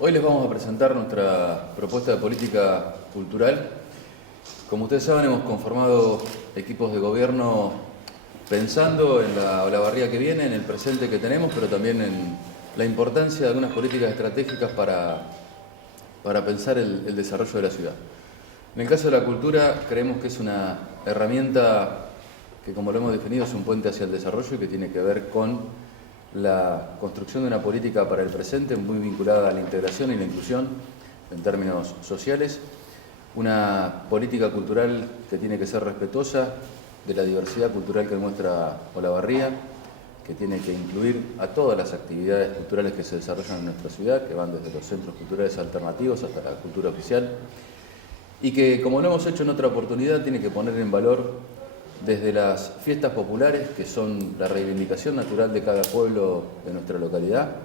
Hoy les vamos a presentar nuestra propuesta de política cultural. Como ustedes saben, hemos conformado equipos de gobierno pensando en la Olavarría que viene, en el presente que tenemos, pero también en la importancia de algunas políticas estratégicas para pensar el desarrollo de la ciudad. En el caso de la cultura, creemos que es una herramienta que, como lo hemos definido, es un puente hacia el desarrollo y que tiene que ver con la construcción de una política para el presente muy vinculada a la integración y la inclusión en términos sociales, una política cultural que tiene que ser respetuosa de la diversidad cultural que muestra Olavarría, que tiene que incluir a todas las actividades culturales que se desarrollan en nuestra ciudad, que van desde los centros culturales alternativos hasta la cultura oficial, y que, como lo hemos hecho en otra oportunidad, tiene que poner en valor desde las fiestas populares, que son la reivindicación natural de cada pueblo de nuestra localidad,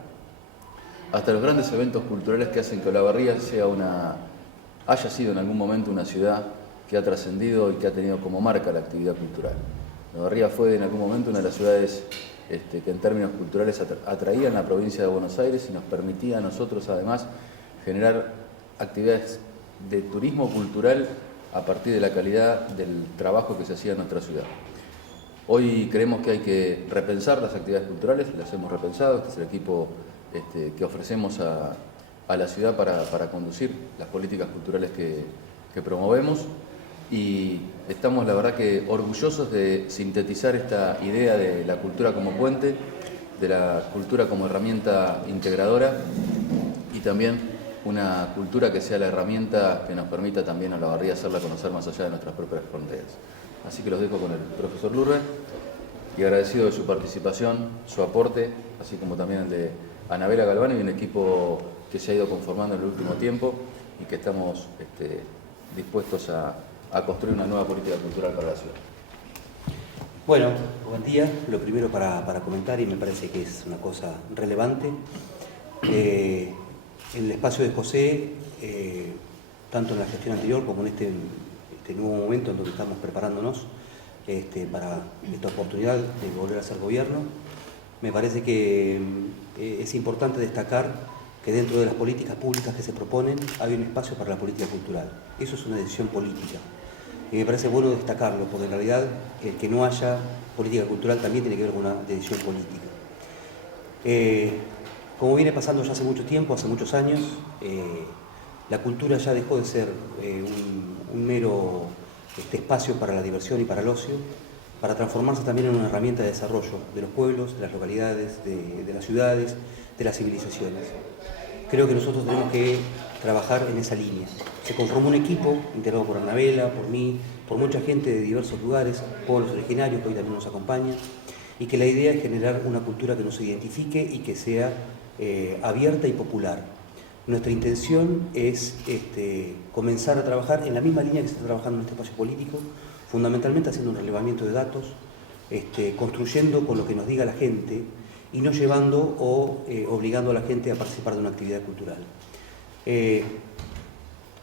hasta los grandes eventos culturales que hacen que Olavarría haya sido en algún momento una ciudad que ha trascendido y que ha tenido como marca la actividad cultural. Olavarría fue en algún momento una de las ciudades que en términos culturales atraían la provincia de Buenos Aires y nos permitía a nosotros además generar actividades de turismo cultural a partir de la calidad del trabajo que se hacía en nuestra ciudad. Hoy creemos que hay que repensar las actividades culturales, las hemos repensado, este es el equipo que ofrecemos a la ciudad para conducir las políticas culturales que promovemos, y estamos, la verdad, que orgullosos de sintetizar esta idea de la cultura como puente, de la cultura como herramienta integradora y también una cultura que sea la herramienta que nos permita también a Olavarría hacerla conocer más allá de nuestras propias fronteras. Así que los dejo con el profesor Lurre y agradecido de su participación, su aporte, así como también el de Anabela Galván y un equipo que se ha ido conformando en el último tiempo y que estamos dispuestos a construir una nueva política cultural para la ciudad. Bueno, buen día. Lo primero para comentar, y me parece que es una cosa relevante, el espacio de José, tanto en la gestión anterior como en este nuevo momento en donde estamos preparándonos para esta oportunidad de volver a ser gobierno, me parece que es importante destacar que dentro de las políticas públicas que se proponen hay un espacio para la política cultural. Eso es una decisión política. Y me parece bueno destacarlo, porque en realidad el que no haya política cultural también tiene que ver con una decisión política. Como viene pasando ya hace mucho tiempo, hace muchos años, la cultura ya dejó de ser un mero espacio para la diversión y para el ocio, para transformarse también en una herramienta de desarrollo de los pueblos, de las localidades, de las ciudades, de las civilizaciones. Creo que nosotros tenemos que trabajar en esa línea. Se conformó un equipo integrado por Anabela, por mí, por mucha gente de diversos lugares, pueblos originarios que hoy también nos acompañan, y que la idea es generar una cultura que nos identifique y que sea abierta y popular. Nuestra intención es comenzar a trabajar en la misma línea que se está trabajando en este espacio político, fundamentalmente haciendo un relevamiento de datos, construyendo con lo que nos diga la gente y no llevando o obligando a la gente a participar de una actividad cultural.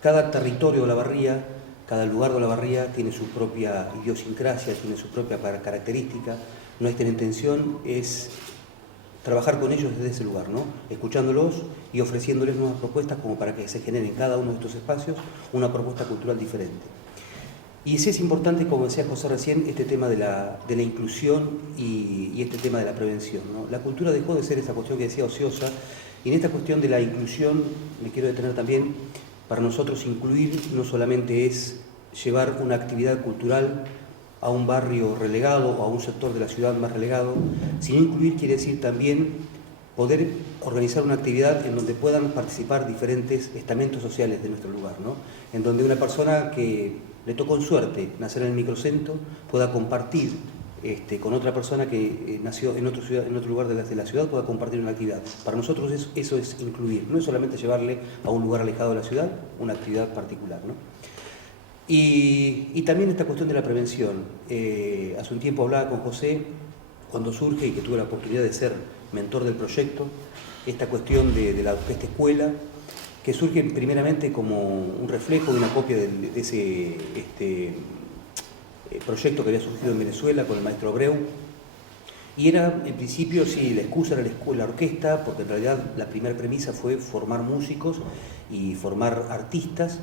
Cada territorio de Olavarría, cada lugar de Olavarría tiene su propia idiosincrasia, tiene su propia característica. Nuestra intención es trabajar con ellos desde ese lugar, ¿no? Escuchándolos y ofreciéndoles nuevas propuestas como para que se genere en cada uno de estos espacios una propuesta cultural diferente. Y sí es importante, como decía José recién, este tema de la inclusión y este tema de la prevención, ¿no? La cultura dejó de ser esa cuestión que decía ociosa, y en esta cuestión de la inclusión me quiero detener también. Para nosotros incluir no solamente es llevar una actividad cultural a un barrio relegado o a un sector de la ciudad más relegado, sino incluir quiere decir también poder organizar una actividad en donde puedan participar diferentes estamentos sociales de nuestro lugar, ¿no? En donde una persona que le tocó en suerte nacer en el microcentro pueda compartir con otra persona que nació en otro lugar de la ciudad, pueda compartir una actividad. Para nosotros eso es incluir, no es solamente llevarle a un lugar alejado de la ciudad una actividad particular, ¿no? Y también esta cuestión de la prevención. Hace un tiempo hablaba con José, cuando surge, y que tuve la oportunidad de ser mentor del proyecto, esta cuestión de la orquesta escuela, que surge primeramente como un reflejo de una copia de ese proyecto que había surgido en Venezuela con el maestro Abreu, Y era, en principio, sí, la excusa era la orquesta, porque en realidad la primera premisa fue formar músicos y formar artistas,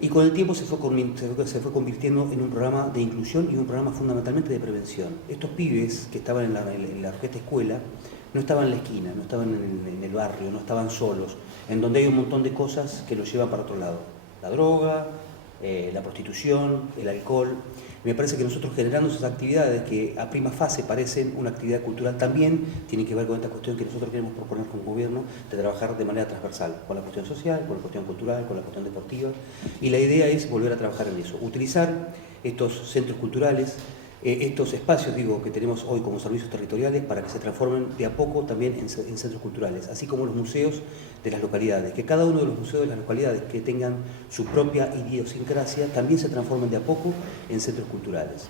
y con el tiempo se fue convirtiendo en un programa de inclusión y un programa fundamentalmente de prevención. Estos pibes que estaban en la orquesta escuela no estaban en la esquina, no estaban en el barrio, no estaban solos, en donde hay un montón de cosas que los llevan para otro lado. La droga, la prostitución, el alcohol. Me parece que nosotros generando esas actividades que a prima fase parecen una actividad cultural, también tienen que ver con esta cuestión que nosotros queremos proponer como gobierno, de trabajar de manera transversal, con la cuestión social, con la cuestión cultural, con la cuestión deportiva. Y la idea es volver a trabajar en eso, utilizar estos centros culturales, estos espacios, que tenemos hoy como servicios territoriales, para que se transformen de a poco también en centros culturales, así como los museos de las localidades, que cada uno de los museos de las localidades que tengan su propia idiosincrasia también se transformen de a poco en centros culturales.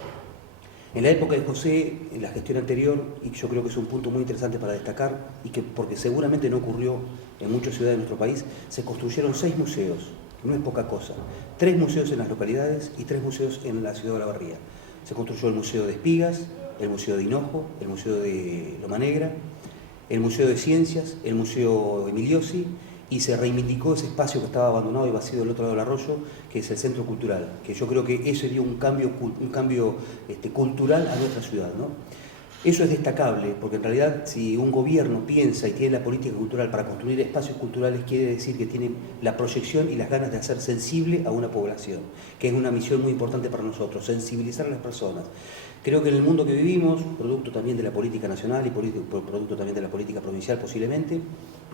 En la época de José, en la gestión anterior, y yo creo que es un punto muy interesante para destacar, y que porque seguramente no ocurrió en muchas ciudades de nuestro país, se construyeron 6 museos, no es poca cosa, 3 museos en las localidades y 3 museos en la ciudad de Olavarría. Se construyó el Museo de Espigas, el Museo de Hinojo, el Museo de Loma Negra, el Museo de Ciencias, el Museo Emiliosi, y se reivindicó ese espacio que estaba abandonado y vacío del otro lado del arroyo, que es el Centro Cultural, que yo creo que eso dio un cambio cultural a nuestra ciudad, ¿no? Eso es destacable, porque en realidad si un gobierno piensa y tiene la política cultural para construir espacios culturales, quiere decir que tiene la proyección y las ganas de hacer sensible a una población, que es una misión muy importante para nosotros, sensibilizar a las personas. Creo que en el mundo que vivimos, producto también de la política nacional y producto también de la política provincial posiblemente,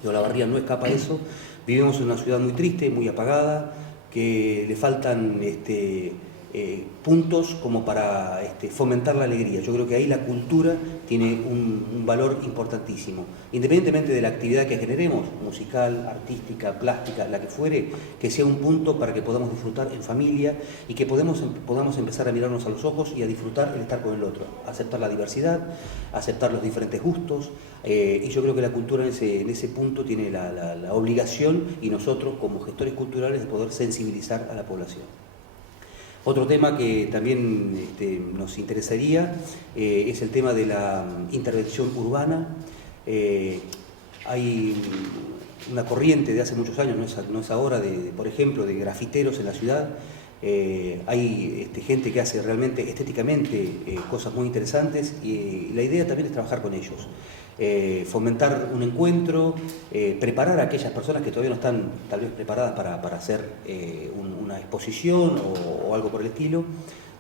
y Olavarría no escapa a eso, vivimos en una ciudad muy triste, muy apagada, que le faltan puntos como para fomentar la alegría. Yo creo que ahí la cultura tiene un valor importantísimo. Independientemente de la actividad que generemos, musical, artística, plástica, la que fuere, que sea un punto para que podamos disfrutar en familia y que podamos empezar a mirarnos a los ojos y a disfrutar el estar con el otro, aceptar la diversidad, aceptar los diferentes gustos, y yo creo que la cultura en ese punto tiene la obligación, y nosotros como gestores culturales, de poder sensibilizar a la población. Otro tema que también nos interesaría es el tema de la intervención urbana. Hay una corriente de hace muchos años, no es ahora, por ejemplo, de grafiteros en la ciudad. Hay gente que hace realmente estéticamente cosas muy interesantes, y la idea también es trabajar con ellos. Fomentar un encuentro, preparar a aquellas personas que todavía no están tal vez preparadas para hacer una exposición o algo por el estilo,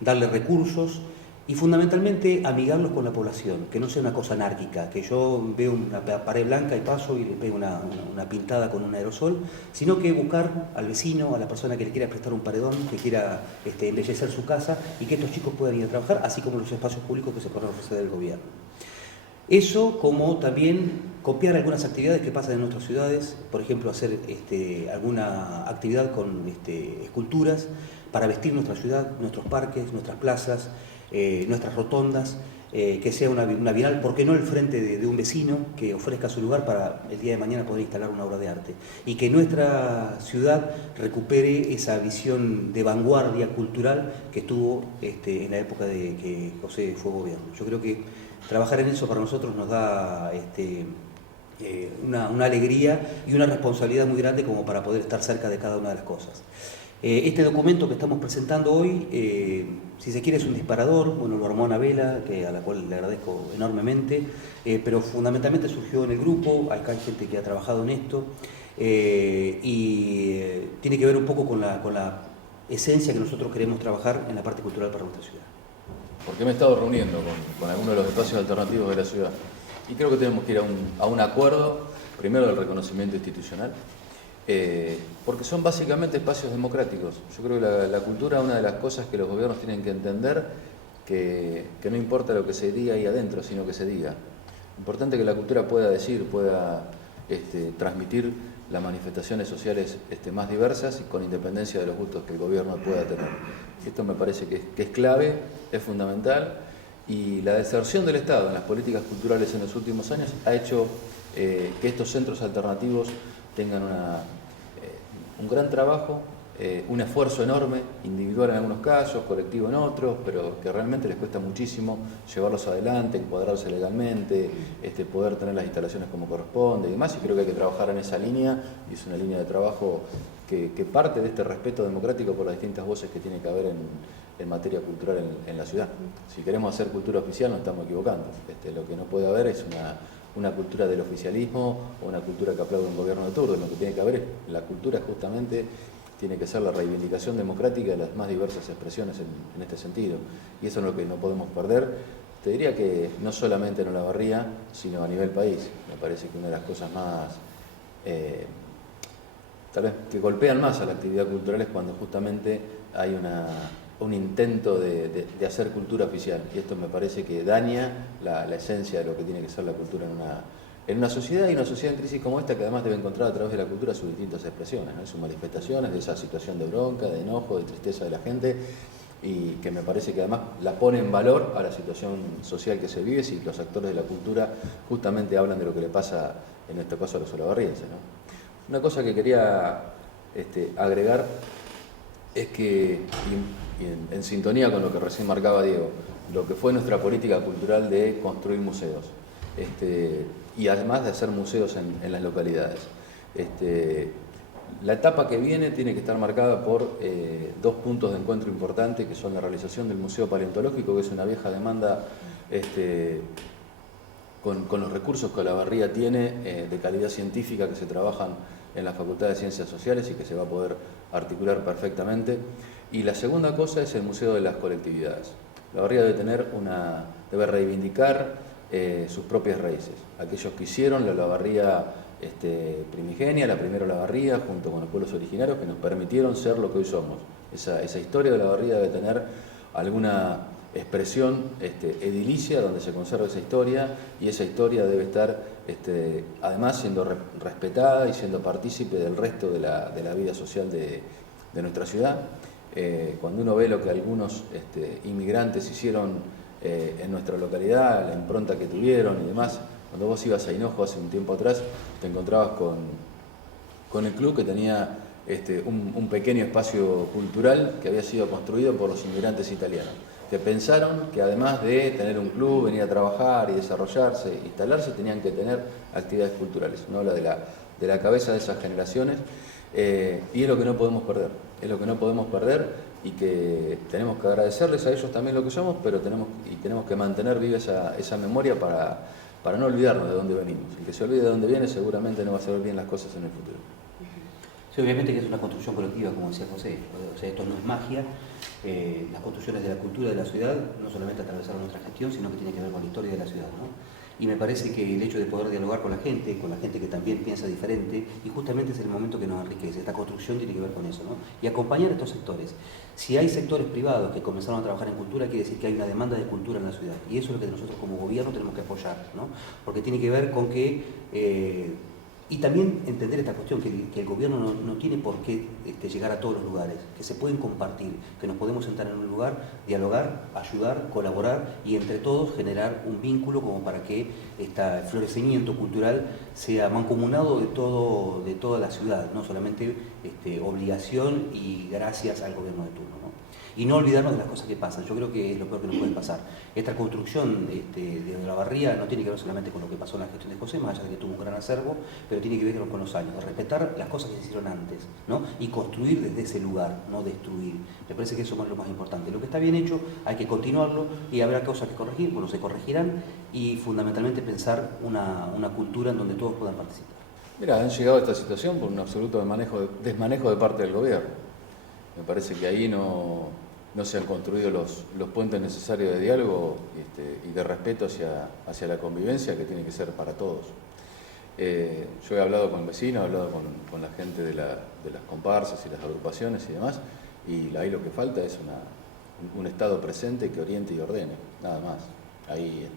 darle recursos y fundamentalmente amigarlos con la población, que no sea una cosa anárquica, que yo veo una pared blanca y paso y le pego una pintada con un aerosol, sino que buscar al vecino, a la persona que le quiera prestar un paredón, que quiera embellecer su casa, y que estos chicos puedan ir a trabajar, así como los espacios públicos que se pueden ofrecer del gobierno. Eso, como también copiar algunas actividades que pasan en nuestras ciudades, por ejemplo, hacer alguna actividad con esculturas para vestir nuestra ciudad, nuestros parques, nuestras plazas, nuestras rotondas, que sea una bienal, ¿por qué no el frente de un vecino que ofrezca su lugar para el día de mañana poder instalar una obra de arte? Y que nuestra ciudad recupere esa visión de vanguardia cultural que tuvo en la época de que José fue gobierno. Yo creo que trabajar en eso para nosotros nos da una alegría y una responsabilidad muy grande como para poder estar cerca de cada una de las cosas. Este documento que estamos presentando hoy, si se quiere, es un disparador. Bueno, lo armó Anabela, a la cual le agradezco enormemente, pero fundamentalmente surgió en el grupo. Acá hay gente que ha trabajado en esto, y tiene que ver un poco con la esencia que nosotros queremos trabajar en la parte cultural para nuestra ciudad. Porque me he estado reuniendo con algunos de los espacios alternativos de la ciudad, y creo que tenemos que ir a un acuerdo, primero del reconocimiento institucional, porque son básicamente espacios democráticos. Yo creo que la cultura es una de las cosas que los gobiernos tienen que entender, que no importa lo que se diga ahí adentro, sino que se diga. Importante que la cultura pueda decir, pueda transmitir las manifestaciones sociales más diversas y con independencia de los gustos que el gobierno pueda tener. Esto me parece que es clave, es fundamental, y la deserción del Estado en las políticas culturales en los últimos años ha hecho que estos centros alternativos tengan un gran trabajo un esfuerzo enorme, individual en algunos casos, colectivo en otros, pero que realmente les cuesta muchísimo llevarlos adelante, encuadrarse legalmente, poder tener las instalaciones como corresponde y demás, y creo que hay que trabajar en esa línea, y es una línea de trabajo que parte de este respeto democrático por las distintas voces que tiene que haber en materia cultural en la ciudad. Si queremos hacer cultura oficial nos estamos equivocando. Lo que no puede haber es una cultura del oficialismo o una cultura que aplaude un gobierno de turno. Lo que tiene que haber es la cultura justamente tiene que ser la reivindicación democrática de las más diversas expresiones en este sentido. Y eso es lo que no podemos perder. Te diría que no solamente en Olavarría, sino a nivel país. Me parece que una de las cosas más, tal vez, que golpean más a la actividad cultural es cuando justamente hay un intento de hacer cultura oficial. Y esto me parece que daña la esencia de lo que tiene que ser la cultura en una sociedad, y una sociedad en crisis como esta, que además debe encontrar a través de la cultura sus distintas expresiones, ¿no? Sus manifestaciones de esa situación de bronca, de enojo, de tristeza de la gente, y que me parece que además la pone en valor a la situación social que se vive si los actores de la cultura justamente hablan de lo que le pasa, en este caso a los olavarrienses, ¿no? Una cosa que quería agregar es que, y en sintonía con lo que recién marcaba Diego, lo que fue nuestra política cultural de construir museos, y además de hacer museos en las localidades. La etapa que viene tiene que estar marcada por dos puntos de encuentro importantes, que son la realización del Museo Paleontológico, que es una vieja demanda con los recursos que Olavarría tiene de calidad científica, que se trabajan en la Facultad de Ciencias Sociales y que se va a poder articular perfectamente. Y la segunda cosa es el Museo de las Colectividades. Olavarría debe reivindicar sus propias raíces. Aquellos que hicieron la Olavarría primigenia, la primera Olavarría, junto con los pueblos originarios que nos permitieron ser lo que hoy somos. Esa historia de Olavarría debe tener alguna expresión edilicia donde se conserva esa historia, y esa historia debe estar además siendo respetada y siendo partícipe del resto de la vida social de nuestra ciudad. Cuando uno ve lo que algunos inmigrantes hicieron en nuestra localidad, la impronta que tuvieron y demás, cuando vos ibas a Hinojo hace un tiempo atrás, te encontrabas con el club, que tenía un pequeño espacio cultural que había sido construido por los inmigrantes italianos, que pensaron que además de tener un club, venir a trabajar y desarrollarse, instalarse, tenían que tener actividades culturales. Uno habla de la cabeza de esas generaciones, y es lo que no podemos perder. Es lo que no podemos perder, y que tenemos que agradecerles a ellos también lo que somos, pero tenemos que mantener viva esa memoria para no olvidarnos de dónde venimos. El que se olvide de dónde viene seguramente no va a saber bien las cosas en el futuro. Sí, obviamente que es una construcción colectiva, como decía José. O sea, esto no es magia. Las construcciones de la cultura de la ciudad no solamente atravesaron nuestra gestión, sino que tiene que ver con la historia de la ciudad, ¿no? Y me parece que el hecho de poder dialogar con la gente que también piensa diferente, y justamente es el momento que nos enriquece. Esta construcción tiene que ver con eso, ¿no? Y acompañar a estos sectores. Si hay sectores privados que comenzaron a trabajar en cultura, quiere decir que hay una demanda de cultura en la ciudad. Y eso es lo que nosotros como gobierno tenemos que apoyar, ¿no? Porque tiene que ver con que... y también entender esta cuestión, que el gobierno no tiene por qué llegar a todos los lugares, que se pueden compartir, que nos podemos sentar en un lugar, dialogar, ayudar, colaborar y entre todos generar un vínculo como para que este florecimiento cultural sea mancomunado de toda la ciudad, no solamente obligación y gracias al gobierno de turno, ¿no? Y no olvidarnos de las cosas que pasan. Yo creo que es lo peor que nos puede pasar. Esta construcción de Olavarría no tiene que ver solamente con lo que pasó en la gestión de José, más allá de que tuvo un gran acervo, pero tiene que ver con los años, de respetar las cosas que se hicieron antes, ¿no? Y construir desde ese lugar, no destruir. Me parece que eso es lo más importante. Lo que está bien hecho hay que continuarlo, y habrá cosas que corregir, bueno, se corregirán, y fundamentalmente pensar una cultura en donde todos puedan participar. Mira, han llegado a esta situación por un absoluto desmanejo de parte del gobierno. Me parece que ahí no se han construido los puentes necesarios de diálogo y de respeto hacia la convivencia, que tiene que ser para todos. Yo he hablado con vecinos, he hablado con la gente de las comparsas y las agrupaciones y demás, y ahí lo que falta es un Estado presente que oriente y ordene, nada más. Ahí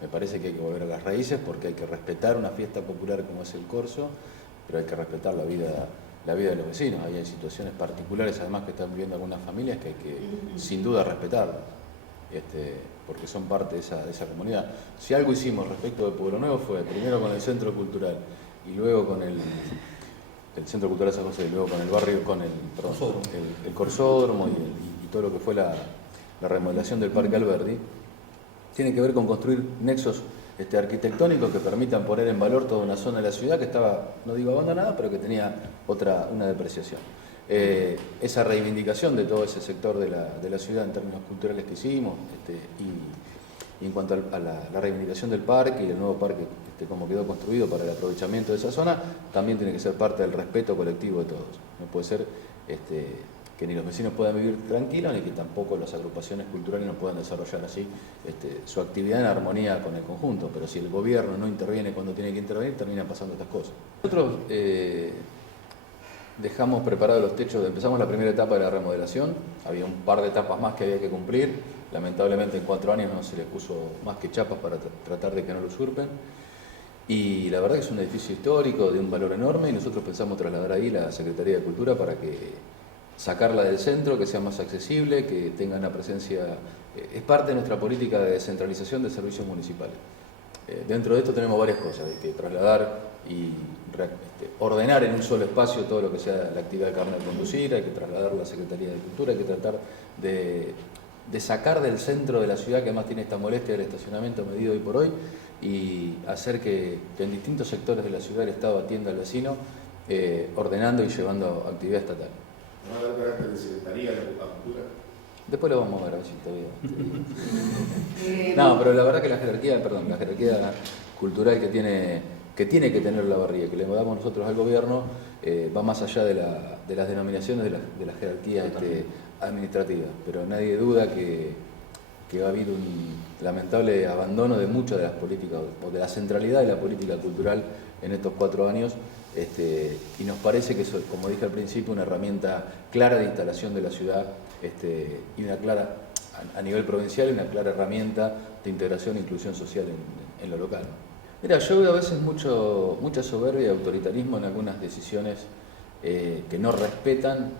me parece que hay que volver a las raíces, porque hay que respetar una fiesta popular como es el Corso, pero hay que respetar la vida de los vecinos. Ahí hay situaciones particulares además que están viviendo algunas familias que hay que sin duda respetar, porque son parte de esa comunidad. Si algo hicimos respecto de Pueblo Nuevo fue primero con el Centro Cultural y luego el Centro Cultural San José, luego con el barrio, con el Corsódromo y todo lo que fue la remodelación del Parque Alberdi, tiene que ver con construir nexos arquitectónicos que permitan poner en valor toda una zona de la ciudad que estaba, no digo abandonada, pero que tenía una depreciación. Esa reivindicación de todo ese sector de la ciudad en términos culturales que hicimos, y en cuanto a la reivindicación del parque y el nuevo parque como quedó construido para el aprovechamiento de esa zona, también tiene que ser parte del respeto colectivo de todos. No puede ser que ni los vecinos puedan vivir tranquilos ni que tampoco las agrupaciones culturales no puedan desarrollar así su actividad en armonía con el conjunto. Pero si el gobierno no interviene cuando tiene que intervenir, terminan pasando estas cosas. Nosotros dejamos preparados los techos, empezamos la primera etapa de la remodelación, había un par de etapas más que había que cumplir, lamentablemente en 4 años no se les puso más que chapas para tratar de que no lo usurpen, y la verdad que es un edificio histórico de un valor enorme y nosotros pensamos trasladar ahí la Secretaría de Cultura para que sacarla del centro, que sea más accesible, que tenga una presencia, es parte de nuestra política de descentralización de servicios municipales. Dentro de esto tenemos varias cosas, hay que trasladar y ordenar en un solo espacio todo lo que sea la actividad de carnet de conducir, hay que trasladar la Secretaría de Cultura, hay que tratar de sacar del centro de la ciudad, que además tiene esta molestia del estacionamiento medido hoy por hoy, y hacer que en distintos sectores de la ciudad el Estado atienda al vecino, ordenando y llevando actividad estatal. ¿No va a dar carácter de Secretaría de la Cultura? Después lo vamos a ver, a ver si todavía. No, pero la verdad que la jerarquía cultural que tiene que tener Olavarría, que le damos nosotros al gobierno, va más allá de las denominaciones de la jerarquía administrativa. Pero nadie duda que va a haber un lamentable abandono de muchas de las políticas, o de la centralidad de la política cultural en estos 4 años, y nos parece que eso, como dije al principio, una herramienta clara de instalación de la ciudad, y una clara, a nivel provincial, una clara herramienta de integración e inclusión social en lo local. Mira, yo veo a veces mucha soberbia y autoritarismo en algunas decisiones que no respetan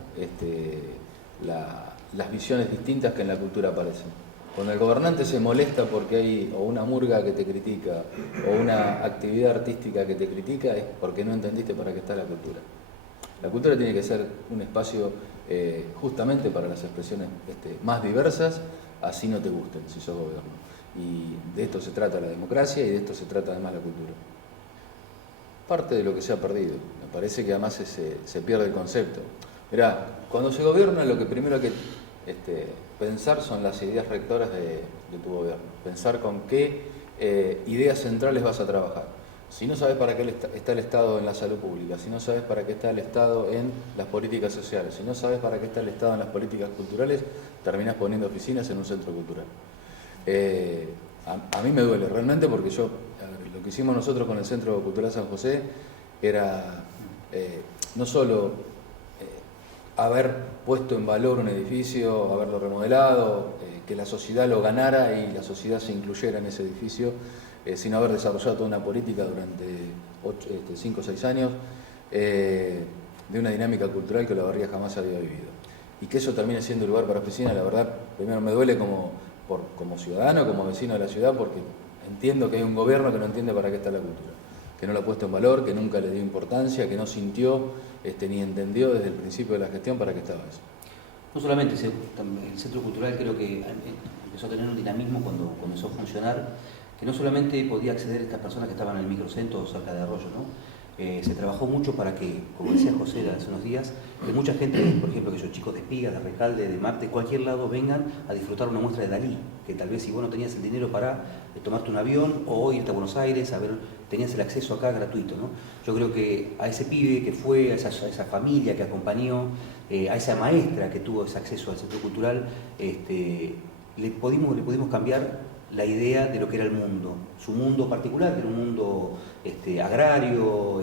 las visiones distintas que en la cultura aparecen. Cuando el gobernante se molesta porque hay o una murga que te critica o una actividad artística que te critica, es porque no entendiste para qué está la cultura. La cultura tiene que ser un espacio justamente para las expresiones más diversas, así no te gusten si sos gobierno. Y de esto se trata la democracia y de esto se trata además la cultura. Parte de lo que se ha perdido. Me parece que además se pierde el concepto. Mirá, cuando se gobierna lo que primero hay que pensar son las ideas rectoras de tu gobierno. Pensar con qué ideas centrales vas a trabajar. Si no sabes para qué está el Estado en la salud pública, si no sabes para qué está el Estado en las políticas sociales, si no sabes para qué está el Estado en las políticas culturales, terminás poniendo oficinas en un centro cultural. A mí me duele realmente porque lo que hicimos nosotros con el Centro Cultural San José era no solo haber puesto en valor un edificio, haberlo remodelado, que la sociedad lo ganara y la sociedad se incluyera en ese edificio, sino haber desarrollado toda una política durante 5 o 6 años de una dinámica cultural que Olavarría jamás había vivido. Y que eso termine siendo lugar para oficina, la verdad, primero me duele como ciudadano, como vecino de la ciudad, porque entiendo que hay un gobierno que no entiende para qué está la cultura, que no la ha puesto en valor, que nunca le dio importancia, que no sintió ni entendió desde el principio de la gestión para qué estaba eso. No solamente el Centro Cultural creo que empezó a tener un dinamismo cuando comenzó a funcionar, que no solamente podía acceder a estas personas que estaban en el microcentro o cerca de Arroyo, ¿no? Se trabajó mucho para que, como decía José hace unos días, que mucha gente, por ejemplo, que chicos de Espigas, de Recalde, de Marte, cualquier lado, vengan a disfrutar una muestra de Dalí, que tal vez si vos no tenías el dinero para tomarte un avión o irte a Buenos Aires, tenías el acceso acá gratuito, ¿no? Yo creo que a ese pibe que fue, a esa familia que acompañó, a esa maestra que tuvo ese acceso al centro cultural, le pudimos cambiar la idea de lo que era el mundo, su mundo particular, que era un mundo agrario,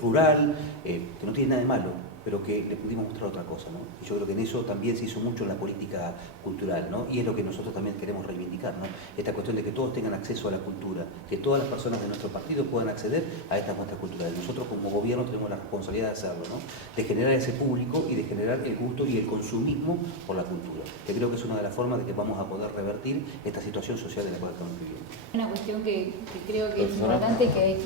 rural, que no tiene nada de malo, pero que le pudimos mostrar otra cosa, ¿no? Y yo creo que en eso también se hizo mucho en la política cultural, ¿no? Y es lo que nosotros también queremos reivindicar, ¿no? Esta cuestión de que todos tengan acceso a la cultura, que todas las personas de nuestro partido puedan acceder a estas muestras culturales. Nosotros como gobierno tenemos la responsabilidad de hacerlo, ¿no? De generar ese público y de generar el gusto y el consumismo por la cultura, que creo que es una de las formas de que vamos a poder revertir esta situación social en la cual estamos viviendo. Una cuestión que creo que es importante, que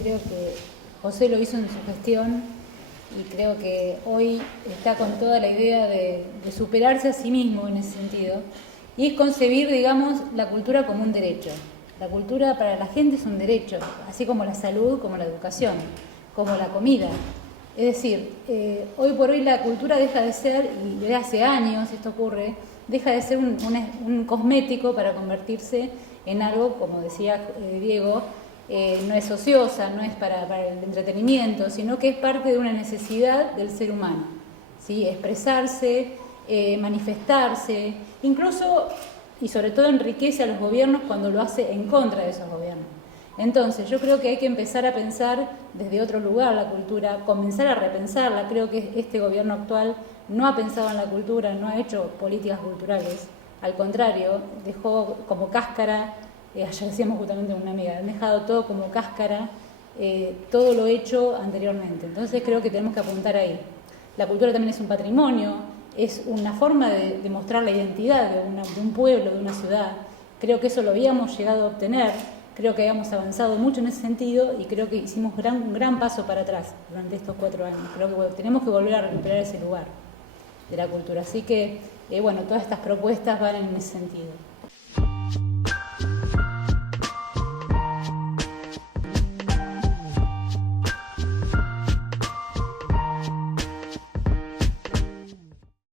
creo que José lo hizo en su gestión, y creo que hoy está con toda la idea de superarse a sí mismo en ese sentido, y es concebir, digamos, la cultura como un derecho. La cultura para la gente es un derecho, así como la salud, como la educación, como la comida. Es decir, hoy por hoy la cultura deja de ser, y desde hace años esto ocurre, deja de ser un cosmético para convertirse en algo, como decía Diego, no es ociosa, no es para el entretenimiento, sino que es parte de una necesidad del ser humano, ¿sí? Expresarse, manifestarse, incluso y sobre todo enriquece a los gobiernos cuando lo hace en contra de esos gobiernos. Entonces yo creo que hay que empezar a pensar desde otro lugar la cultura, comenzar a repensarla. Creo que este gobierno actual no ha pensado en la cultura, no ha hecho políticas culturales, al contrario, dejó como cáscara. Ayer decíamos justamente una amiga, han dejado todo como cáscara, todo lo hecho anteriormente. Entonces creo que tenemos que apuntar ahí. La cultura también es un patrimonio, es una forma de mostrar la identidad de un pueblo, de una ciudad. Creo que eso lo habíamos llegado a obtener, creo que habíamos avanzado mucho en ese sentido y creo que hicimos un gran paso para atrás durante estos 4 años. Creo que tenemos que volver a recuperar ese lugar de la cultura. Así que, bueno, todas estas propuestas van en ese sentido.